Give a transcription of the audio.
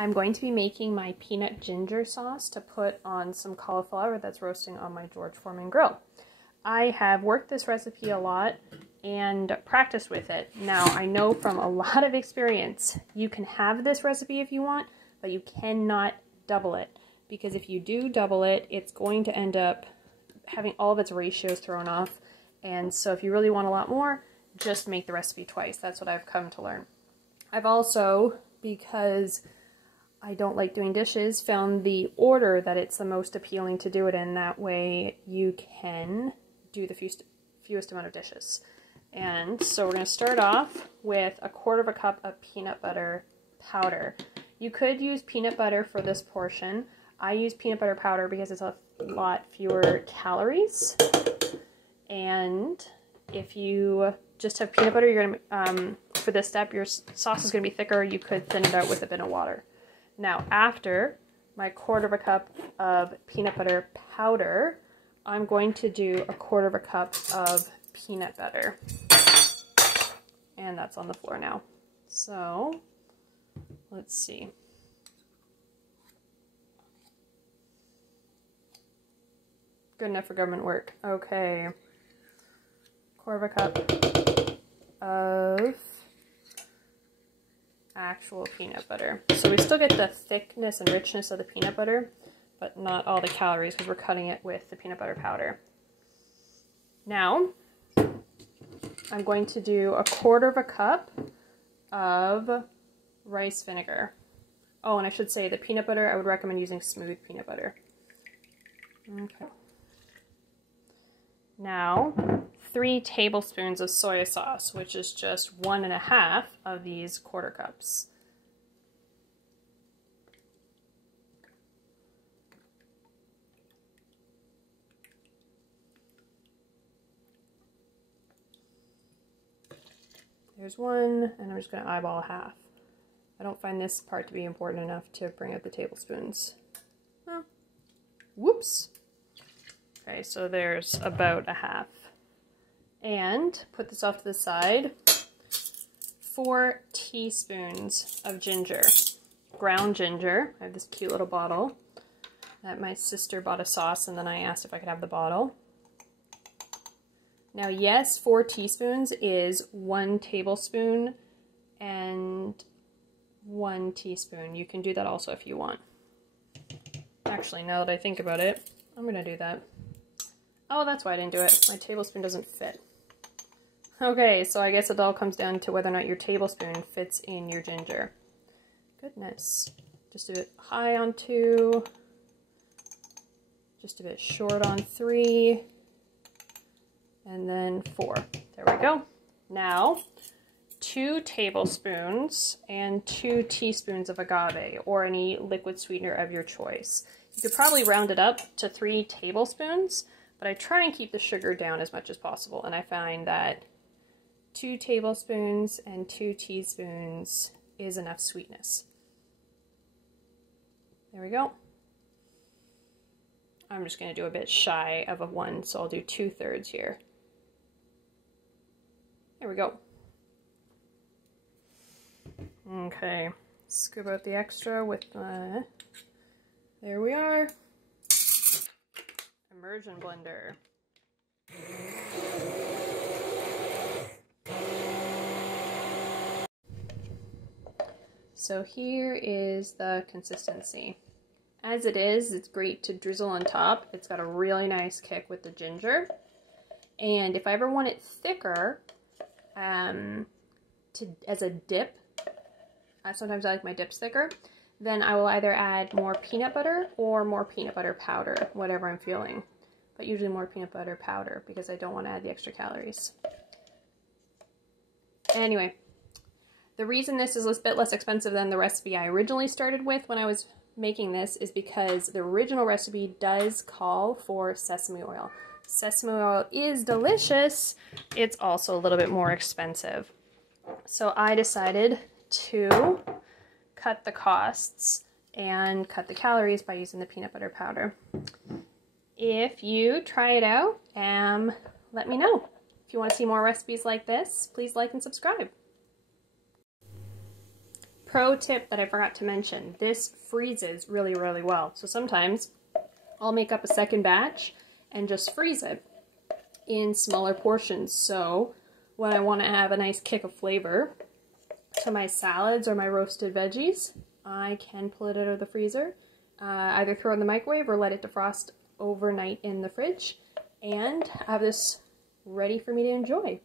I'm going to be making my peanut ginger sauce to put on some cauliflower that's roasting on my George Foreman grill. I have worked this recipe a lot and practiced with it. Now, I know from a lot of experience, you can have this recipe if you want, but you cannot double it, because if you do double it, it's going to end up having all of its ratios thrown off. And so if you really want a lot more, just make the recipe twice. That's what I've come to learn. I've also, because I don't like doing dishes, found the order that it's the most appealing to do it in. That way you can do the fewest amount of dishes. And so we're going to start off with 1/4 cup of peanut butter powder. You could use peanut butter for this portion. I use peanut butter powder because it's a lot fewer calories. And if you just have peanut butter, you're going to, for this step, your sauce is going to be thicker. You could thin it out with a bit of water. Now, after my 1/4 cup of peanut butter powder, I'm going to do 1/4 cup of peanut butter. And that's on the floor now. So, let's see. Good enough for government work. Okay. 1/4 cup of actual peanut butter. So we still get the thickness and richness of the peanut butter, but not all the calories because we're cutting it with the peanut butter powder. Now, I'm going to do 1/4 cup of rice vinegar. Oh, and I should say the peanut butter, I would recommend using smooth peanut butter. Okay. Now, 3 tablespoons of soy sauce, which is just 1 1/2 of these 1/4 cups. There's 1, and I'm just going to eyeball 1/2. I don't find this part to be important enough to bring up the tablespoons. Oh. Whoops. Okay, so there's about 1/2. And put this off to the side. 4 teaspoons of ginger. Ground ginger. I have this cute little bottle that my sister bought a sauce, and then I asked if I could have the bottle. Now, yes, 4 teaspoons is 1 tablespoon and 1 teaspoon. You can do that also if you want. Actually, now that I think about it, I'm going to do that. Oh, that's why I didn't do it. My tablespoon doesn't fit. Okay, so I guess it all comes down to whether or not your tablespoon fits in your ginger. Goodness. Just a bit high on 2. Just a bit short on 3. And then 4. There we go. Now, 2 tablespoons and 2 teaspoons of agave, or any liquid sweetener of your choice. You could probably round it up to 3 tablespoons, but I try and keep the sugar down as much as possible, and I find that 2 tablespoons and 2 teaspoons is enough sweetness. There we go. I'm just going to do a bit shy of a 1, so I'll do 2/3 here. There we go. Okay, scoop out the extra with the, there we are. Immersion blender. So here is the consistency. As it is, it's great to drizzle on top. It's got a really nice kick with the ginger. And if I ever want it thicker, as a dip, sometimes I like my dips thicker, then I will either add more peanut butter or more peanut butter powder, whatever I'm feeling. But usually more peanut butter powder because I don't want to add the extra calories. Anyway, the reason this is a bit less expensive than the recipe I originally started with when I was making this is because the original recipe does call for sesame oil. Sesame oil is delicious. It's also a little bit more expensive. So I decided to cut the costs and cut the calories by using the peanut butter powder. If you try it out, let me know. If you want to see more recipes like this, please like and subscribe. Pro tip that I forgot to mention, this freezes really, really well. So sometimes I'll make up a second batch and just freeze it in smaller portions. So when I want to have a nice kick of flavor to my salads or my roasted veggies, I can pull it out of the freezer, either throw it in the microwave or let it defrost overnight in the fridge, and have this ready for me to enjoy.